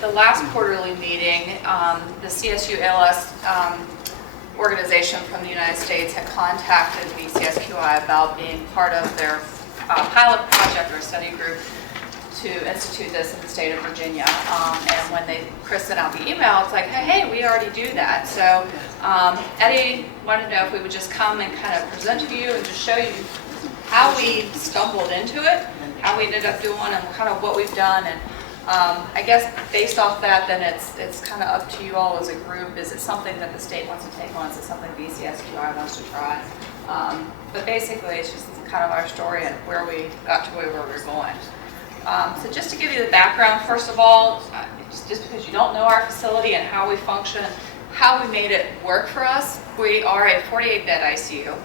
the last quarterly meeting, the CSU-ALS organization from the United States had contacted VCSQI about being part of their pilot project or study group to institute this in the state of Virginia. And when Chris sent out the email, it's like, hey, we already do that. So Eddie wanted to know if we would just come and kind of present to you and just show you how we stumbled into it, how we ended up doing, and kind of what we've done. And I guess based off that, then it's kind of up to you all as a group. Is it something that the state wants to take on? Is it something VCSQI wants to try? But basically, it's just kind of our story and where we got to where we were going. So just to give you the background, first of all, just because you don't know our facility and how we function, how we made it work for us, we are a 48-bed ICU,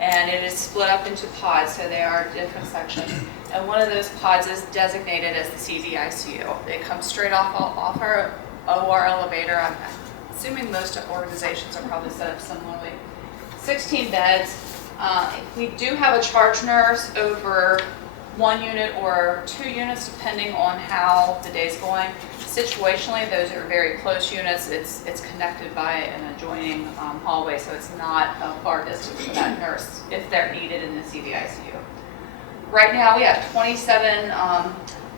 and it is split up into pods, so they are different sections. And one of those pods is designated as the CVICU. It comes straight off our OR elevator. I'm assuming most organizations are probably set up similarly. 16 beds. We do have a charge nurse over 1 unit or 2 units, depending on how the day's going. Situationally, those are very close units. It's connected by an adjoining hallway, so it's not a far distance for that nurse if they're needed in the CVICU. Right now, we have 27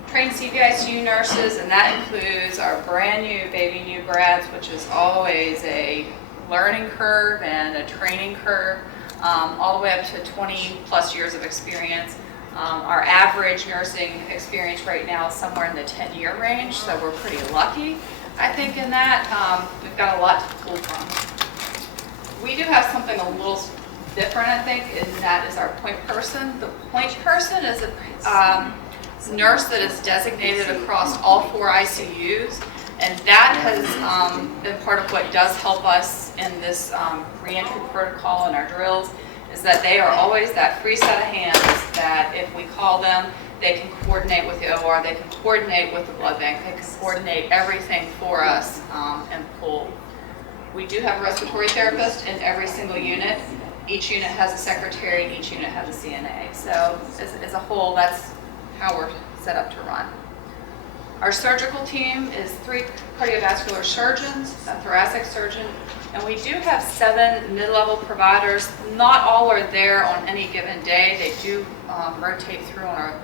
trained CVICU nurses, and that includes our brand new baby new grads, which is always a learning curve and a training curve, all the way up to 20 plus years of experience. Our average nursing experience right now is somewhere in the 10-year range, so we're pretty lucky, I think, in that. We've got a lot to pull from. We do have something a little different, I think, and that is our point person. The point person is a nurse that is designated across all 4 ICUs, and that has been part of what does help us in this reentry protocol and our drills, is that they are always that free set of hands that if we call them, they can coordinate with the OR, they can coordinate with the blood bank, they can coordinate everything for us and pull. We do have a respiratory therapist in every single unit. Each unit has a secretary, and each unit has a CNA. So as a whole, that's how we're set up to run. Our surgical team is 3 cardiovascular surgeons, a thoracic surgeon, and we do have 7 mid-level providers. Not all are there on any given day. They do rotate through on a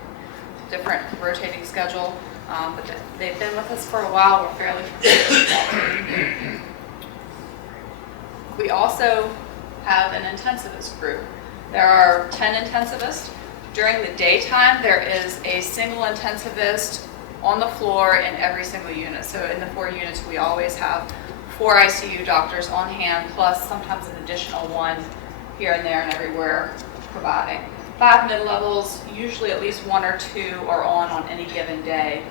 different rotating schedule, but they've been with us for a while. We're fairly familiar. We also have an intensivist group. There are 10 intensivists. During the daytime, there is a single intensivist on the floor in every single unit. So in the 4 units, we always have 4 ICU doctors on hand, plus sometimes an additional 1 here and there and everywhere providing. 5 mid-levels, usually at least 1 or 2 are on any given day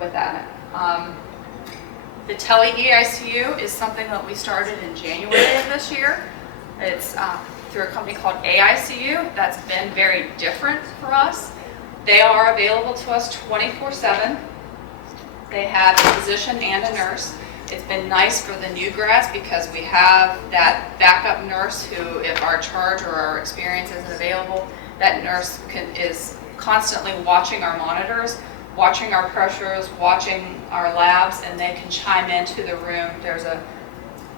with that. The tele-EICU is something that we started in January of this year. It's through a company called AICU. That's been very different for us. They are available to us 24/7. They have a physician and a nurse. It's been nice for the new grads because we have that backup nurse who, if our charge or our experience isn't available, that nurse is constantly watching our monitors, watching our pressures, watching our labs, and they can chime into the room. There's a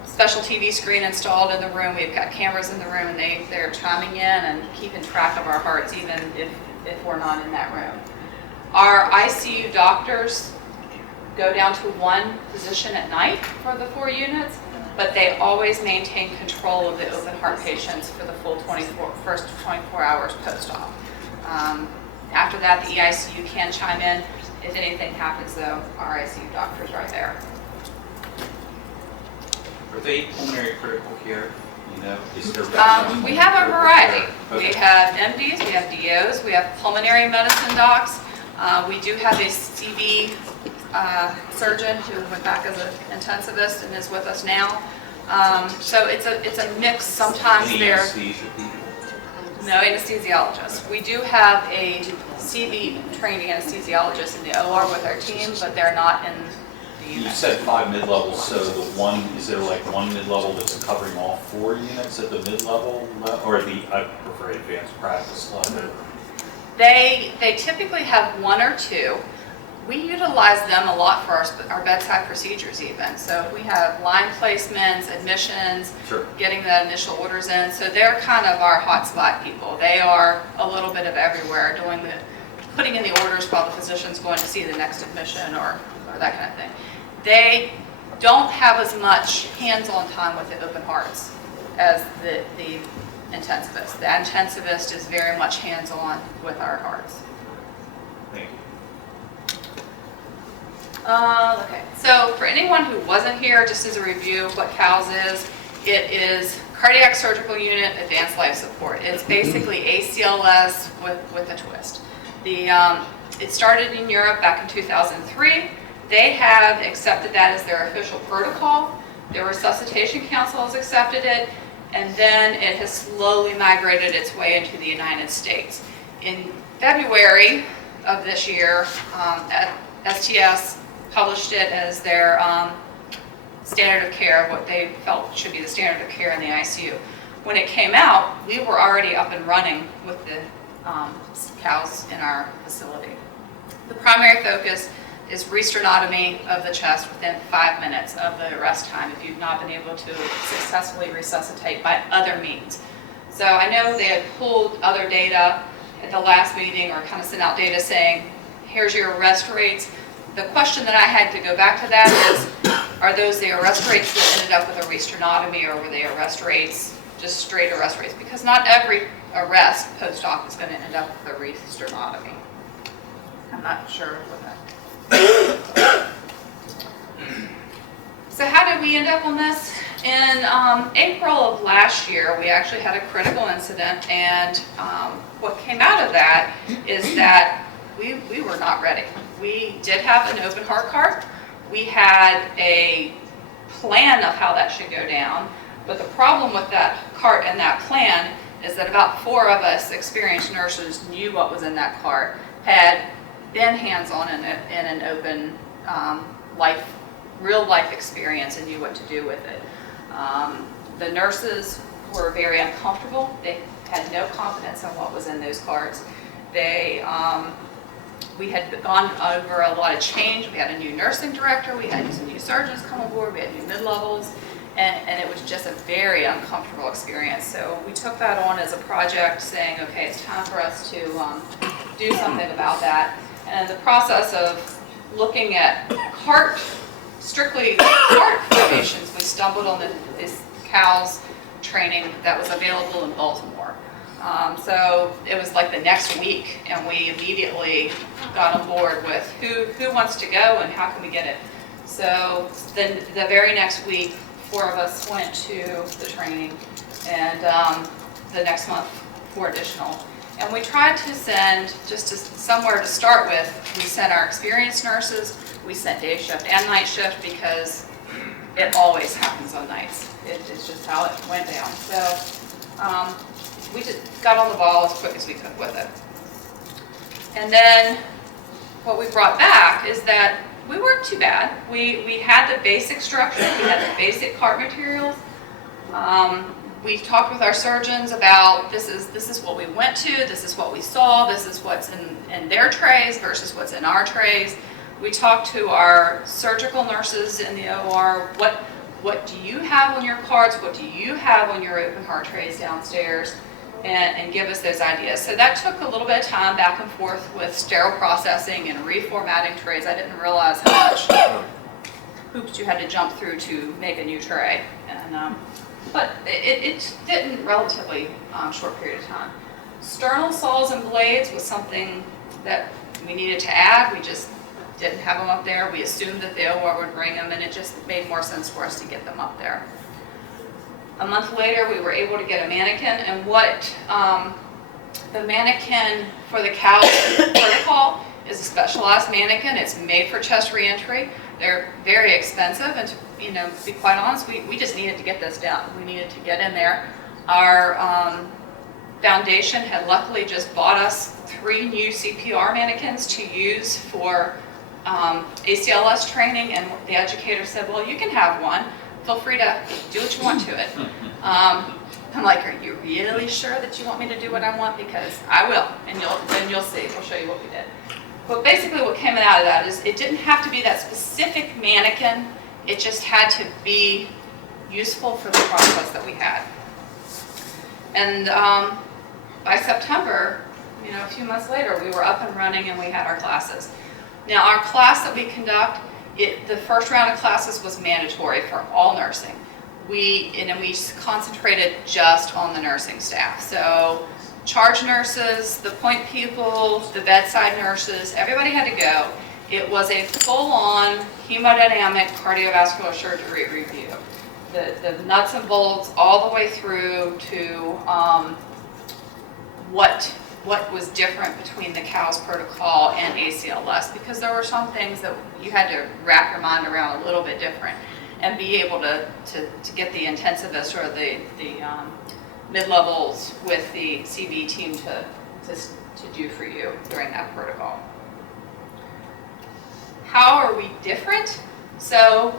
special TV screen installed in the room. We've got cameras in the room, and they're chiming in and keeping track of our hearts, even if we're not in that room. Our ICU doctors go down to 1 physician at night for the 4 units, but they always maintain control of the open heart patients for the full first 24 hours post-op. After that, the EICU can chime in. If anything happens, though, our ICU doctors are there. Are they pulmonary critical care? You know, is there we have a variety. Okay. We have MDs, we have DOs, we have pulmonary medicine docs. We do have a CV surgeon who went back as an intensivist and is with us now. So it's a mix. Sometimes they're anesthesia people? no anesthesiologists. We do have a CV trained anesthesiologist in the OR with our team, but they're not in the You unit. said 5 mid-levels, so is there like 1 mid-level that's covering all 4 units at the mid-level, or I prefer advanced practice level? They typically have 1 or 2. We utilize them a lot for our bedside procedures even. So if we have line placements, admissions, Sure. getting the initial orders in. So they're kind of our hotspot people. They are a little bit of everywhere, putting in the orders while the physician's going to see the next admission or that kind of thing. They don't have as much hands-on time with the open hearts as the intensivist. The intensivist is very much hands-on with our hearts. Thank you. Okay, so for anyone who wasn't here, just as a review of what CALS is, it is Cardiac Surgical Unit Advanced Life Support. It's basically ACLS with a twist. It started in Europe back in 2003. They have accepted that as their official protocol. Their Resuscitation Council has accepted it, and then it has slowly migrated its way into the United States. In February of this year, STS published it as their standard of care, what they felt should be the standard of care in the ICU. When it came out, we were already up and running with the CALS in our facility. The primary focus is resternotomy of the chest within 5 minutes of the arrest time if you've not been able to successfully resuscitate by other means. So I know they had pulled other data at the last meeting or kind of sent out data saying, here's your arrest rates. The question that I had to go back to that is, are those the arrest rates that ended up with a resternotomy, or were they arrest rates, just straight arrest rates? Because not every arrest post-op is going to end up with a resternotomy. I'm not sure what that. So how did we end up on this? In April of last year, we actually had a critical incident, and what came out of that is that we were not ready. We did have an open heart cart. We had a plan of how that should go down, but the problem with that cart and that plan is that about 4 of us experienced nurses knew what was in that cart, had been hands-on in an open real life experience and knew what to do with it. The nurses were very uncomfortable. They had no confidence in what was in those carts. We had gone over a lot of change. We had a new nursing director. We had some new surgeons come aboard. We had new mid-levels. And it was just a very uncomfortable experience. So we took that on as a project, saying, okay, it's time for us to do something about that. And in the process of looking at strictly cart formations, we stumbled on this CALS training that was available in Baltimore. So it was like the next week, and we immediately got on board with who wants to go and how can we get it. So then the very next week, 4 of us went to the training, and the next month 4 additional. And we tried to send, somewhere to start with, we sent our experienced nurses, we sent day shift and night shift, because it always happens on nights. It's just how it went down. So we just got on the ball as quick as we could with it. And then what we brought back is that we weren't too bad. We had the basic structure, we had the basic cart materials. We talked with our surgeons about this is what we went to, this is what we saw, this is what's in their trays versus what's in our trays. We talked to our surgical nurses in the OR, what do you have on your carts, what do you have on your open heart trays downstairs, and give us those ideas. So that took a little bit of time back and forth with sterile processing and reformatting trays. I didn't realize how much hoops you had to jump through to make a new tray. And, but it did in relatively short period of time. Sternal saws and blades was something that we needed to add. We just didn't have them up there. We assumed that the OR would bring them, and it just made more sense for us to get them up there. A month later, we were able to get a mannequin, and what the mannequin for the CALS protocol is a specialized mannequin. It's made for chest reentry. They're very expensive, and to be quite honest, we just needed to get this done. We needed to get in there. Our foundation had luckily just bought us 3 new CPR mannequins to use for ACLS training, and the educator said, well, you can have one. Feel free to do what you want to it. I'm like, are you really sure that you want me to do what I want? Because I will, and then you'll see. We'll show you what we did. But basically what came out of that is it didn't have to be that specific mannequin. It just had to be useful for the process that we had. And by September, a few months later, we were up and running and we had our classes. Now our class that we conduct, the first round of classes was mandatory for all nursing. We concentrated just on the nursing staff. So charge nurses, the point people, the bedside nurses, everybody had to go. It was a full-on hemodynamic cardiovascular surgery review. The nuts and bolts all the way through to what was different between the CSU-ALS protocol and ACLS, because there were some things that you had to wrap your mind around a little bit different and be able to get the intensivist or the mid-levels with the CV team to do for you during that protocol. How are we different? So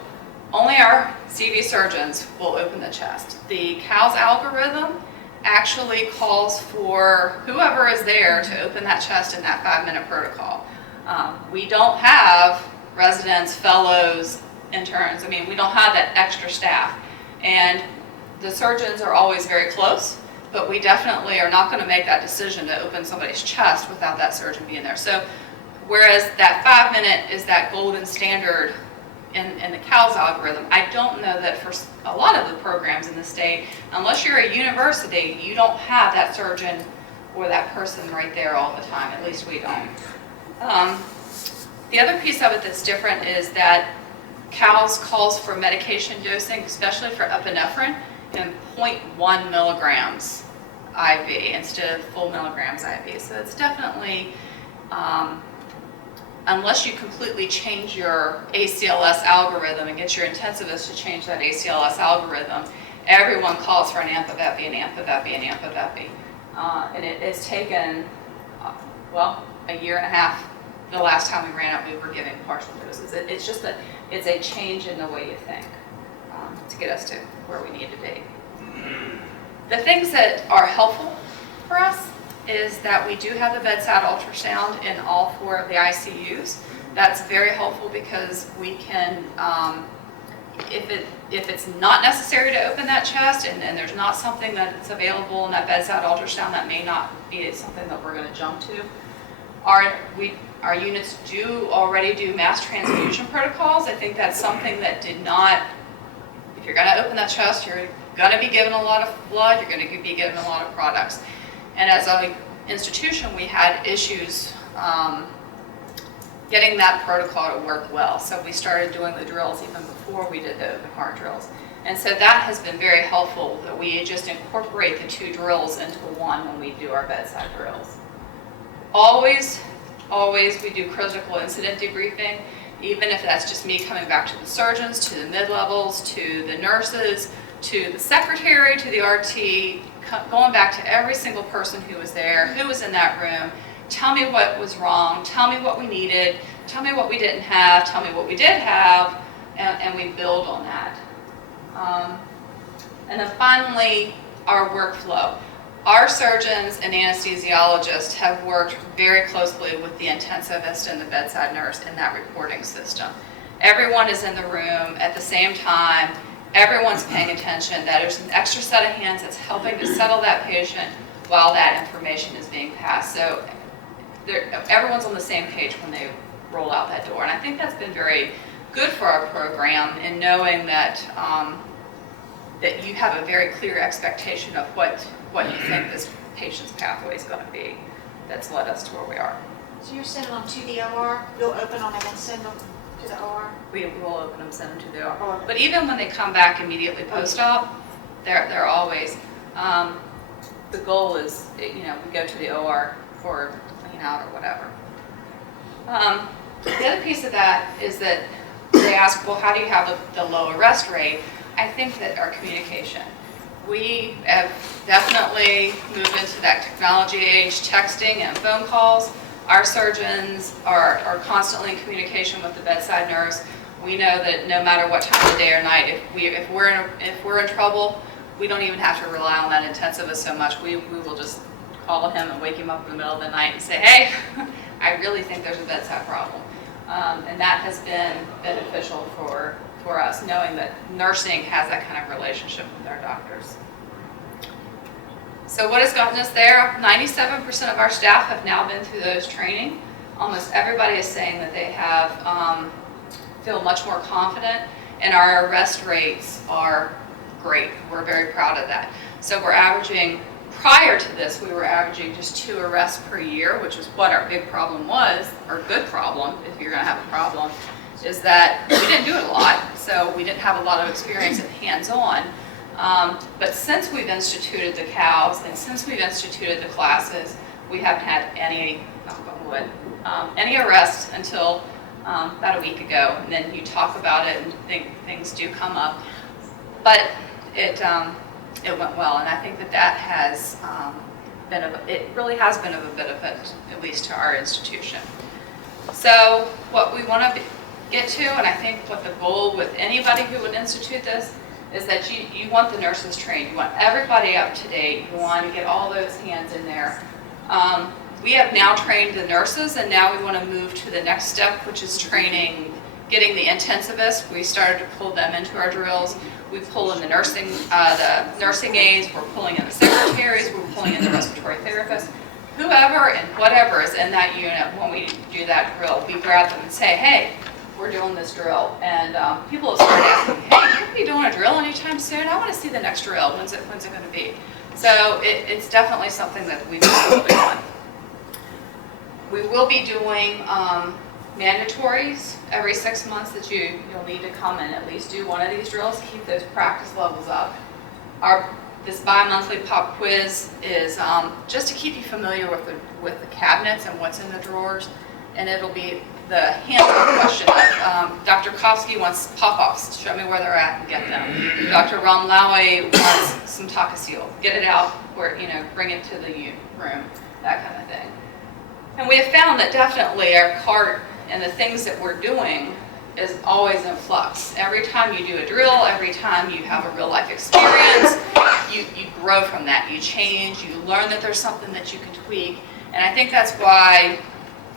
only our CV surgeons will open the chest. The CSUALS algorithm actually calls for whoever is there to open that chest in that 5-minute protocol. We don't have residents, fellows, interns. We don't have that extra staff. And the surgeons are always very close, but we definitely are not going to make that decision to open somebody's chest without that surgeon being there. So whereas that 5-minute is that golden standard in the CSUALS algorithm, I don't know that for a lot of the programs in the state, unless you're a university, you don't have that surgeon or that person right there all the time. At least we don't. The other piece of it that's different is that CSUALS calls for medication dosing, especially for epinephrine, in 0.1 milligrams IV instead of full milligrams IV. So it's definitely, unless you completely change your ACLS algorithm and get your intensivist to change that ACLS algorithm, everyone calls for an AMPA-VEPI, an AMPA-VEPI, an AMPA-VEPI. And it's taken, a year and a half. The last time we ran it, we were giving partial doses. It's just that it's a change in the way you think to get us to where we need to be. The things that are helpful for us is that we do have the bedside ultrasound in all 4 of the ICUs. That's very helpful because we can, if it's not necessary to open that chest and there's not something that's available in that bedside ultrasound, that may not be something that we're going to jump to. Our units do already do mass transfusion protocols. I think that's something that did not, if you're going to open that chest, you're going to be given a lot of blood, you're going to be given a lot of products. And as an institution, we had issues getting that protocol to work well. So we started doing the drills even before we did the open heart drills. And so that has been very helpful, that we just incorporate the 2 drills into one when we do our bedside drills. Always we do critical incident debriefing, even if that's just me coming back to the surgeons, to the mid-levels, to the nurses, to the secretary, to the RT, going back to every single person who was there, who was in that room. Tell me what was wrong, tell me what we needed, tell me what we didn't have, tell me what we did have, and we build on that. And then finally, our workflow. Our surgeons and anesthesiologists have worked very closely with the intensivist and the bedside nurse in that reporting system. Everyone is in the room at the same time. Everyone's paying attention. That there's an extra set of hands that's helping to settle that patient while that information is being passed. So everyone's on the same page when they roll out that door. And I think that's been very good for our program in knowing that that you have a very clear expectation of what you think this patient's pathway is going to be. That's led us to where we are. So you're sending them to the OR? You'll open them and then send them to the OR? We will open them, send them to the OR. But even when they come back immediately post-op, they're always, the goal is, we go to the OR for clean out or whatever. The other piece of that is that they ask, well, how do you have the low arrest rate? I think that our communication. We have definitely moved into that technology age, texting and phone calls. Our surgeons are constantly in communication with the bedside nurse. We know that no matter what time of day or night, if we're in trouble, we don't even have to rely on that intensivist so much. We will just call him and wake him up in the middle of the night and say, hey, I really think there's a bedside problem. And that has been beneficial for us, knowing that nursing has that kind of relationship with our doctors. So what has gotten us there? 97% of our staff have now been through those training. Almost everybody is saying that they have feel much more confident, and our arrest rates are great. We're very proud of that. So we're averaging, prior to this, we were averaging just 2 arrests per year, which is what our big problem was, or good problem, if you're gonna have a problem, is that we didn't do it a lot, so we didn't have a lot of experience in hands-on. But since we've instituted the CALS and since we've instituted the classes, we haven't had any, knock on wood, any arrests until about a week ago. And then you talk about it and things do come up. But it went well, and I think that has it really has been of a benefit, at least to our institution. So what we want to get to, and I think what the goal with anybody who would institute this, is that you want the nurses trained. You want everybody up to date. You want to get all those hands in there. We have now trained the nurses, and now we want to move to the next step, which is training, getting the intensivists. We started to pull them into our drills. We pull in the nursing aides. We're pulling in the secretaries. We're pulling in the respiratory therapists. Whoever and whatever is in that unit, when we do that drill, we grab them and say, hey, we're doing this drill. And people have started asking, hey, are you going to be doing a drill anytime soon? I want to see the next drill. When's it going to be? So it's definitely something that we've been building on. We will be doing mandatories every 6 months that you'll need to come and at least do one of these drills to keep those practice levels up. This bi-monthly pop quiz is just to keep you familiar with the cabinets and what's in the drawers, and it'll be the hands-on question of Dr. Kofsky wants pop-offs, show me where they're at and get them. Dr. Ramlawi wants some Takasil, get it out, where, bring it to the room, that kind of thing. And we have found that definitely our cart and the things that we're doing is always in flux. Every time you do a drill, every time you have a real life experience, you grow from that. You change, you learn that there's something that you can tweak. And I think that's why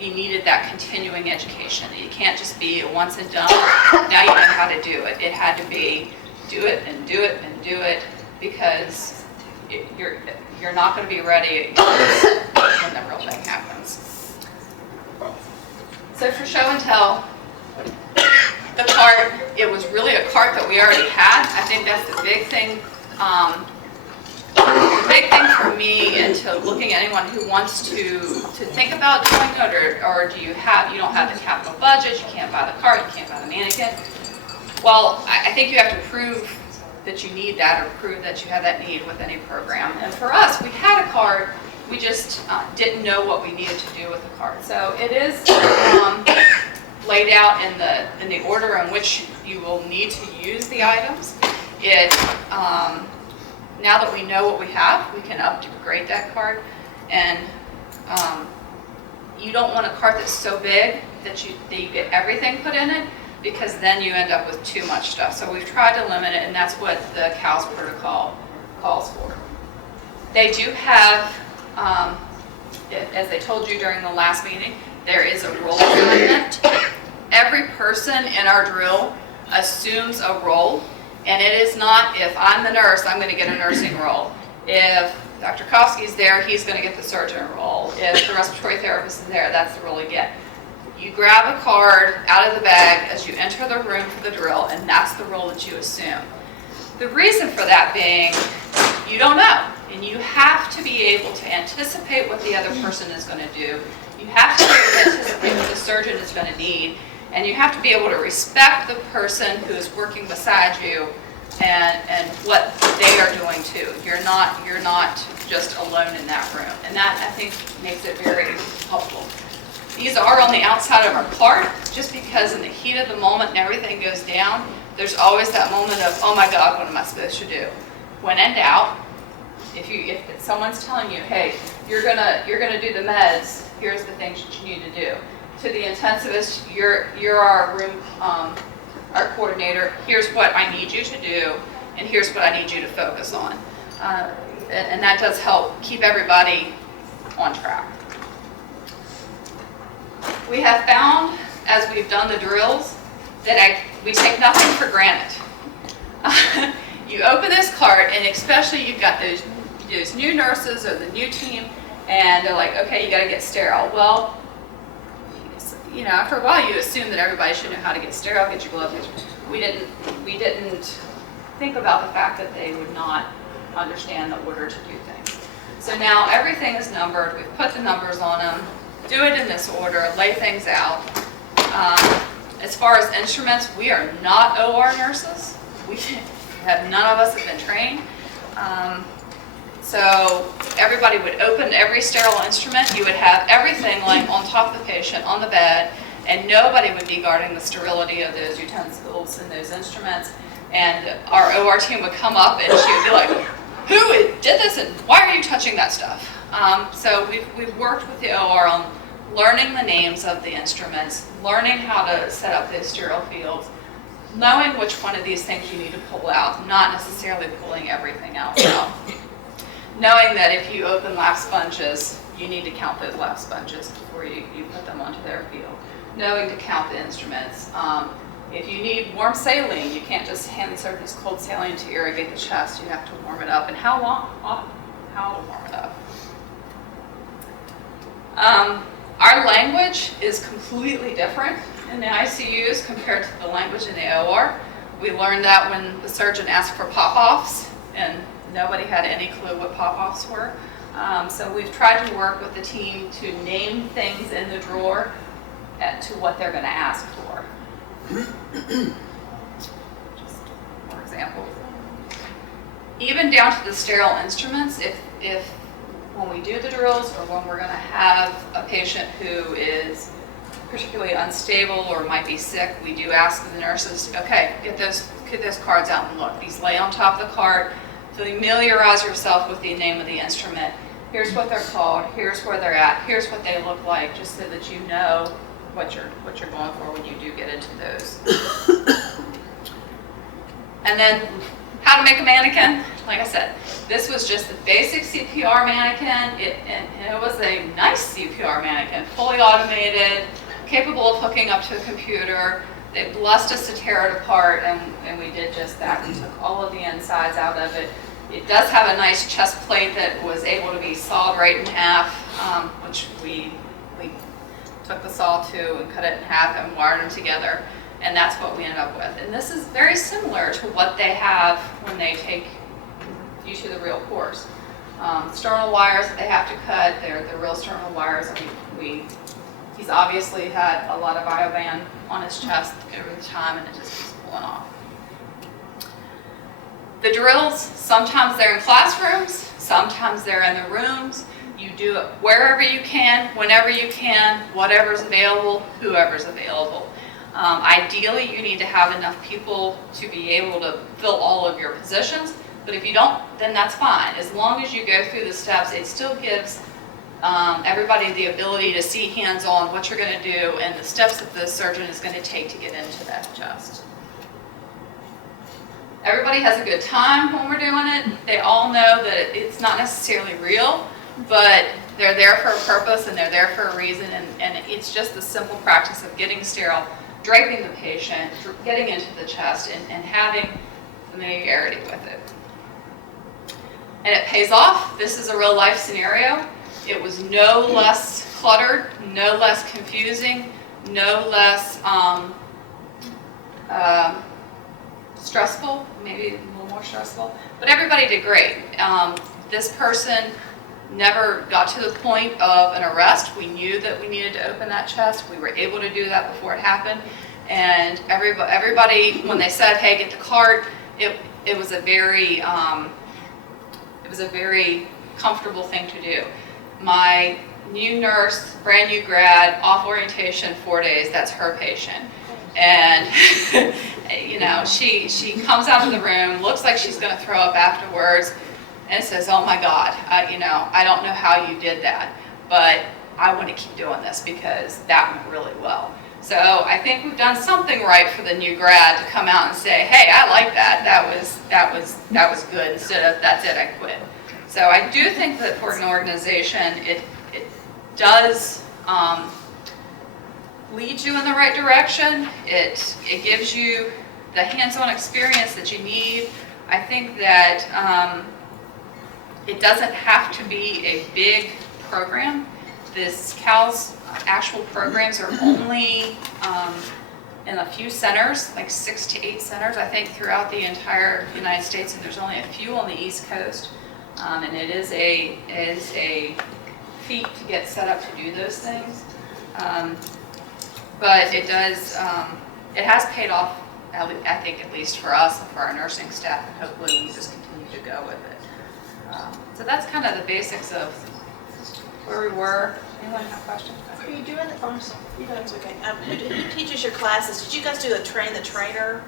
you needed that continuing education. That you can't just be a once and done, now you know how to do it. It had to be do it and do it and do it, because you're not going to be ready when the real thing happens. So for show and tell, the cart, it was really a cart that we already had. I think that's the big thing. The big thing for me, and to looking at anyone who wants to think about doing it, or you don't have the capital budget, you can't buy the cart, you can't buy the mannequin. Well, I think you have to prove that you need that, or prove that you have that need with any program. And for us, we had a cart. We just didn't know what we needed to do with the cart. So it is laid out in the order in which you will need to use the items. Now that we know what we have, we can upgrade that cart. And you don't want a cart that's so big that you get everything put in it, because then you end up with too much stuff. So we've tried to limit it, and that's what the CALS protocol calls for. They do have, as they told you during the last meeting, there is a role assignment. Every person in our drill assumes a role, and it is not, if I'm the nurse, I'm going to get a nursing role. If Dr. Kofsky's there, he's going to get the surgeon role. If the respiratory therapist is there, that's the role you get. You grab a card out of the bag as you enter the room for the drill, and that's the role that you assume. The reason for that being, you don't know, and you have to be able to anticipate what the other person is going to do. You have to be able to anticipate what the surgeon is going to need, and you have to be able to respect the person who is working beside you and what they are doing too. You're not just alone in that room, and that, I think, makes it very helpful. These are on the outside of our cart, just because in the heat of the moment and everything goes down, there's always that moment of, oh my God, what am I supposed to do? When in doubt, if someone's telling you, hey, you're gonna do the meds, here's the things that you need to do. To the intensivist, you're our room, our coordinator, here's what I need you to do, and here's what I need you to focus on. And that does help keep everybody on track. We have found, as we've done the drills, that we take nothing for granted. You open this cart, and especially you've got those new nurses or the new team, and they're like, okay, you got to get sterile. Well, you know, after a while, you assume that everybody should know how to get sterile, get your gloves. We didn't think about the fact that they would not understand the order to do things. So now everything is numbered. We've put the numbers on them. Do it in this order. Lay things out. As far as instruments, we are not OR nurses. None of us have been trained. So everybody would open every sterile instrument. You would have everything like on top of the patient, on the bed, and nobody would be guarding the sterility of those utensils and those instruments. And our OR team would come up and she would be like, who did this and why are you touching that stuff? So we've worked with the OR on learning the names of the instruments, learning how to set up those sterile fields, knowing which one of these things you need to pull out, not necessarily pulling everything else out. Knowing that if you open lap sponges, you need to count those lap sponges before you put them onto their field. Knowing to count the instruments. If you need warm saline, you can't just hand the surgeons cold saline to irrigate the chest. You have to warm it up. And how to warm it up. Our language is completely different in the ICUs compared to the language in the OR. We learned that when the surgeon asked for pop-offs, and nobody had any clue what pop-offs were. So we've tried to work with the team to name things in the drawer to what they're going to ask for. Just for example. Even down to the sterile instruments, if when we do the drills or when we're going to have a patient who is particularly unstable or might be sick, we do ask the nurses, okay, get those cards out and look. These lay on top of the card. Familiarize yourself with the name of the instrument. Here's what they're called. Here's where they're at. Here's what they look like, just so that you know what you're going for when you do get into those. And then how to make a mannequin. Like I said, this was just the basic CPR mannequin. And it was a nice CPR mannequin, fully automated, capable of hooking up to a computer. They blessed us to tear it apart, and we did just that. We took all of the insides out of it. It does have a nice chest plate that was able to be sawed right in half, which we took the saw to and cut it in half and wired them together, and that's what we ended up with. And this is very similar to what they have when they take you to the real course. Sternal wires that they have to cut, they're the real sternal wires. He's obviously had a lot of IOBAN on his chest over the time, and it just keeps pulling off. The drills, sometimes they're in classrooms, sometimes they're in the rooms. You do it wherever you can, whenever you can, whatever's available, whoever's available. Ideally, you need to have enough people to be able to fill all of your positions, but if you don't, then that's fine. As long as you go through the steps, it still gives everybody the ability to see hands-on what you're going to do and the steps that the surgeon is going to take to get into that chest. Everybody has a good time when we're doing it. They all know that it's not necessarily real, but they're there for a purpose and they're there for a reason, and it's just the simple practice of getting sterile, draping the patient, getting into the chest, and having familiarity with it. And it pays off. This is a real life scenario. It was no less cluttered, no less confusing, no less stressful, maybe a little more stressful, but everybody did great. This person never got to the point of an arrest. We knew that we needed to open that chest. We were able to do that before it happened. And everybody, when they said, hey, get the cart, it was a very comfortable thing to do. My new nurse, brand new grad, off orientation 4 days, that's her patient. And you know, she comes out of the room, looks like she's going to throw up afterwards, and says, oh my God, I don't know how you did that, but I want to keep doing this because that went really well. So I think we've done something right for the new grad to come out and say, hey, I like that. That was good, instead of that's it, I quit. So I do think that for an organization, it does lead you in the right direction. It gives you the hands-on experience that you need. I think that it doesn't have to be a big program. This CALS actual programs are only in a few centers, like 6 to 8 centers, I think, throughout the entire United States, and there's only a few on the East Coast. And it is a feat to get set up to do those things. But it does, it has paid off, I think, at least for us and for our nursing staff, and hopefully we just continue to go with it. So that's kind of the basics of where we were. Anyone have questions? Are you doing the, oh, sorry. That's okay. Who teaches your classes? Did you guys do a train the trainer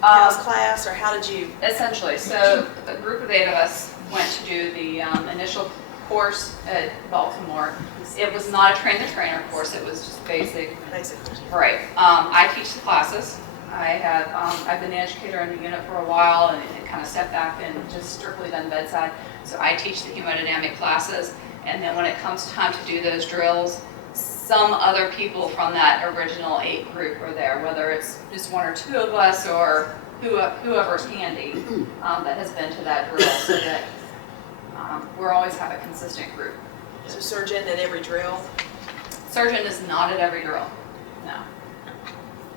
class, or how did you? Essentially, so a group of 8 of us went to do the initial course at Baltimore. It was not a train the trainer course, it was just basic. Basically. Right. I teach the classes. I've been an educator in the unit for a while and kind of stepped back and just strictly done bedside. So I teach the hemodynamic classes, and then when it comes time to do those drills, some other people from that original 8 group are there, whether it's just 1 or 2 of us or whoever's handy that has been to that drill, so that we'll always have a consistent group. So surgeon at every drill? Surgeon is not at every drill, no.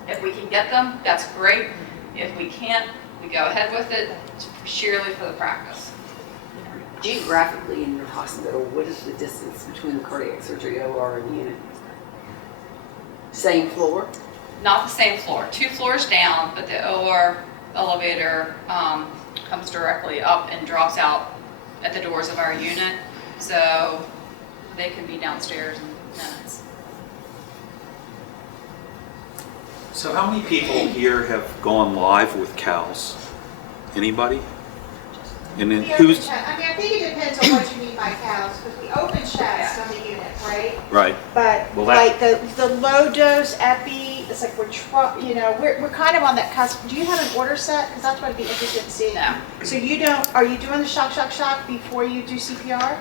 If we can get them, that's great. If we can't, we go ahead with it sheerly for the practice. Geographically in your hospital, what is the distance between the cardiac surgery OR and the unit? Same floor? Not the same floor, 2 floors down, but the OR elevator comes directly up and drops out at the doors of our unit. So they can be downstairs in minutes. So how many people here have gone live with CALS? Anybody? And then The open who's, chest, I mean, I think it depends on what you mean by cows, because the open chest on the unit, right? right, But Well, like the low dose epi, it's like we're kind of on that cusp. Do you have an order set? Because that's what I'd be interested in seeing. No. So are you doing the shock before you do CPR?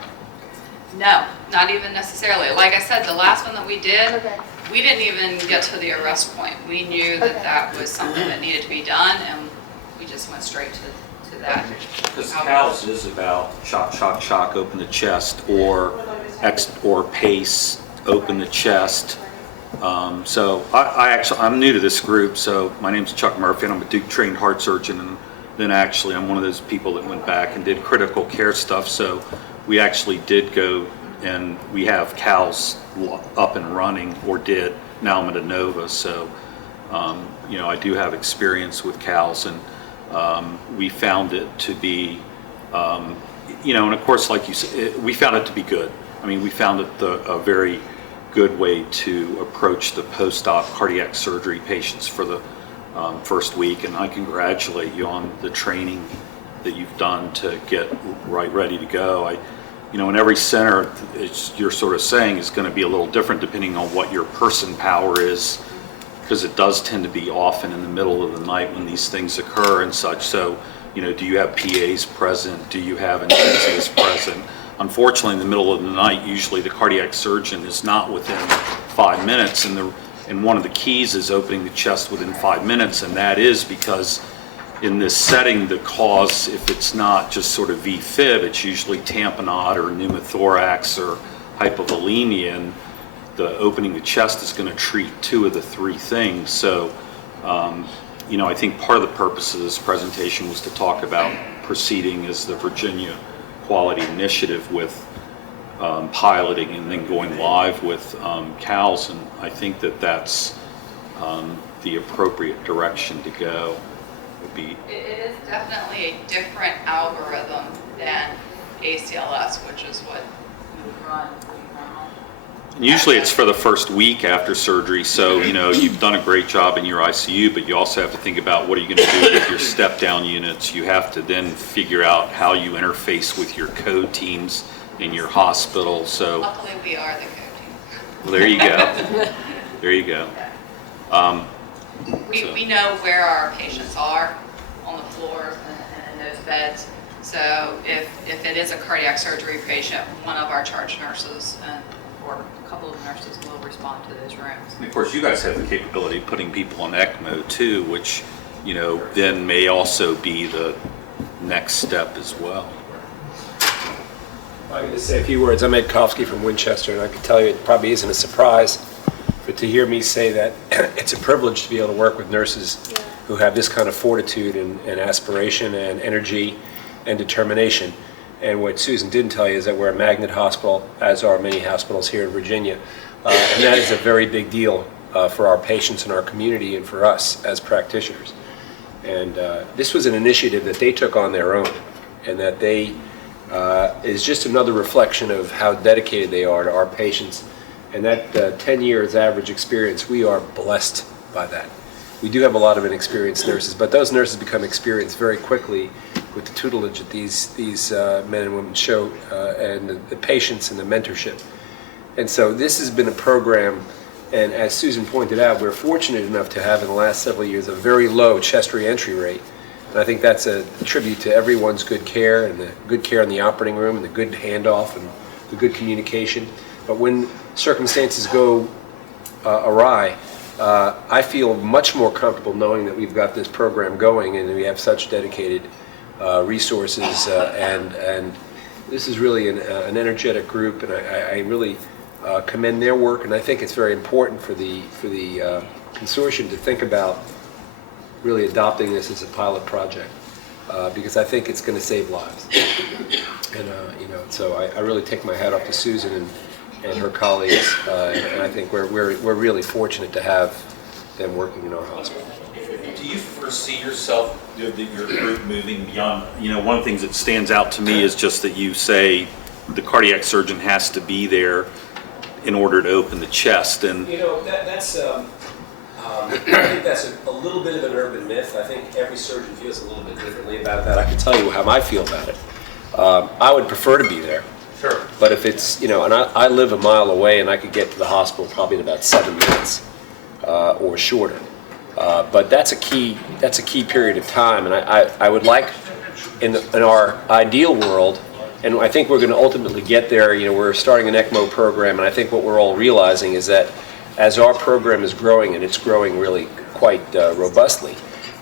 No, not even necessarily. Like I said, the last one that we did, Okay. we didn't even get to the arrest point. We knew that Okay. that was something that needed to be done, and we just went straight to that. because CALS is about shock, open the chest, or PACE, open the chest. So I'm new to this group, so my name's Chuck Murphy, and I'm a Duke trained heart surgeon, and then actually I'm one of those people that went back and did critical care stuff, so we actually did go, and we have CALS up and running, or did. Now I'm at Inova, so I do have experience with CALS, and we found it to be, and of course, like you said, we found it to be good. I mean, we found it a very good way to approach the post-op cardiac surgery patients for the first week, and I congratulate you on the training that you've done to get ready to go. In every center, you're sort of saying, is going to be a little different depending on what your person power is, because it does tend to be often in the middle of the night when these things occur and such. So, do you have PAs present? Do you have intensivists present? Unfortunately, in the middle of the night, usually the cardiac surgeon is not within 5 minutes, and one of the keys is opening the chest within 5 minutes, and that is because in this setting, the cause, if it's not just sort of VFib, it's usually tamponade or pneumothorax or hypovolemia, and the opening the chest is going to treat 2 of the 3 things. So, I think part of the purpose of this presentation was to talk about proceeding as the Virginia Quality Initiative with piloting and then going live with CALS, and I think that that's the appropriate direction to go. It is definitely a different algorithm than ACLS, which is what we run now. Usually it's for the first week after surgery, so you've done a great job in your ICU, but you also have to think about what are you going to do with your step-down units. You have to then figure out how you interface with your code teams in your hospital. So Luckily, we are the code well, there you go. There you go. team. We know where our patients are on the floors and in those beds. So if it is a cardiac surgery patient, one of our charge nurses or a couple of nurses will respond to those rooms. And of course, you guys have the capability of putting people on ECMO too, which, then may also be the next step as well. I'm going to say a few words. I'm Ed Kofsky from Winchester, and I can tell you it probably isn't a surprise, but to hear me say that it's a privilege to be able to work with nurses who have this kind of fortitude and aspiration and energy and determination. And what Susan didn't tell you is that we're a magnet hospital, as are many hospitals here in Virginia, and that is a very big deal for our patients and our community and for us as practitioners. And this was an initiative that they took on their own, and that they is just another reflection of how dedicated they are to our patients. And that 10 years average experience, we are blessed by that. We do have a lot of inexperienced nurses, but those nurses become experienced very quickly with the tutelage that these men and women show, and the patience and the mentorship. And so this has been a program, and as Susan pointed out, we're fortunate enough to have in the last several years a very low chest re-entry rate. And I think that's a tribute to everyone's good care, and the good care in the operating room, and the good handoff, and the good communication. But when circumstances go awry, I feel much more comfortable knowing that we've got this program going, and we have such dedicated resources, and this is really an energetic group, and I really commend their work, and I think it's very important for the consortium to think about really adopting this as a pilot project, because I think it's going to save lives. And so I really take my hat off to Susan and her colleagues, and I think we're really fortunate to have them working in our hospital. Do you foresee yourself, your group moving beyond, one of the things that stands out to me is just that you say the cardiac surgeon has to be there in order to open the chest, and That's I think that's a little bit of an urban myth. I think every surgeon feels a little bit differently about that. I can tell you how I feel about it. I would prefer to be there. Sure. But if it's, and I live a mile away, and I could get to the hospital probably in about 7 minutes or shorter. But that's a key period of time, and I would like, in our ideal world, and I think we're going to ultimately get there. We're starting an ECMO program, and I think what we're all realizing is that as our program is growing, and it's growing really quite robustly,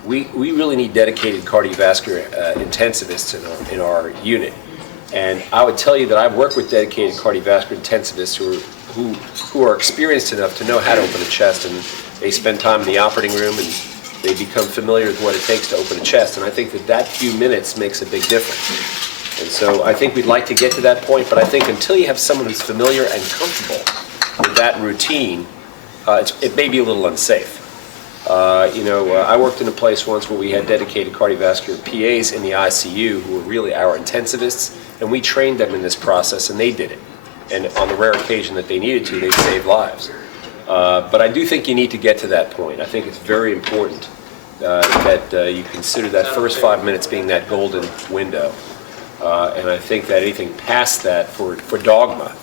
we really need dedicated cardiovascular intensivists in our unit. And I would tell you that I've worked with dedicated cardiovascular intensivists who are experienced enough to know how to open a chest, and they spend time in the operating room, and they become familiar with what it takes to open a chest. And I think that few minutes makes a big difference. And so I think we'd like to get to that point, but I think until you have someone who's familiar and comfortable with that routine, it may be a little unsafe. I worked in a place once where we had dedicated cardiovascular PAs in the ICU who were really our intensivists, and we trained them in this process, and they did it. And on the rare occasion that they needed to, they saved lives. But I do think you need to get to that point. I think it's very important that you consider that first 5 minutes being that golden window. And I think that anything past that for dogma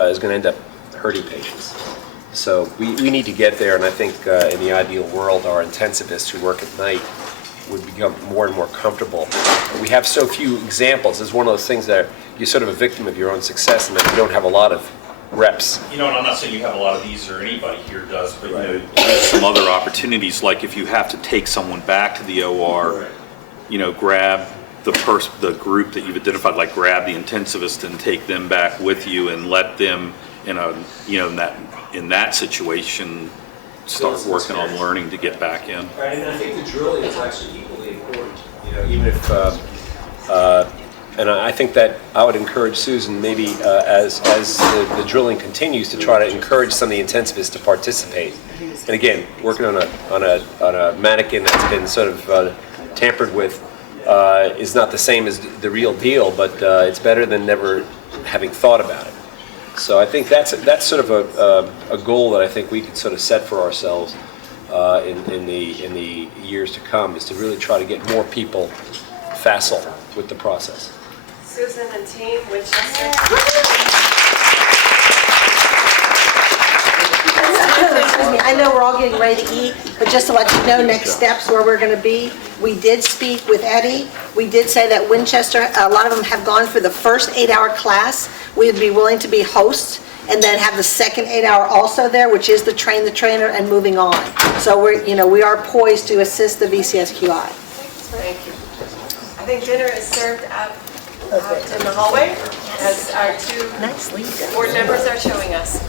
is going to end up hurting patients. So we need to get there, and I think in the ideal world, our intensivists who work at night would become more and more comfortable. We have so few examples. It's one of those things that you're sort of a victim of your own success, and that you don't have a lot of reps. and I'm not saying you have a lot of these or anybody here does, but there's some other opportunities, like if you have to take someone back to the OR, grab the group that you've identified, like grab the intensivist and take them back with you, and let them in that situation start working on learning to get back in. Right, and I think the drilling is actually equally important. Even if, and I think that I would encourage Susan, maybe as the drilling continues, to try to encourage some of the intensivists to participate. And again, working on a mannequin that's been sort of tampered with is not the same as the real deal, but it's better than never having thought about it. So I think that's sort of a goal that I think we could sort of set for ourselves in the years to come, is to really try to get more people facile with the process. Susan and team, Winchester. Excuse me, I know we're all getting ready to eat, but just to let you know next steps where we're going to be, we did speak with Eddie. We did say that Winchester, a lot of them have gone for the first 8-hour class. We would be willing to be hosts and then have the second 8-hour also there, which is the trainer and moving on. So we are poised to assist the VCSQI. Thank you. I think dinner is served out in the hallway, as our two Nicely done. board members are showing us.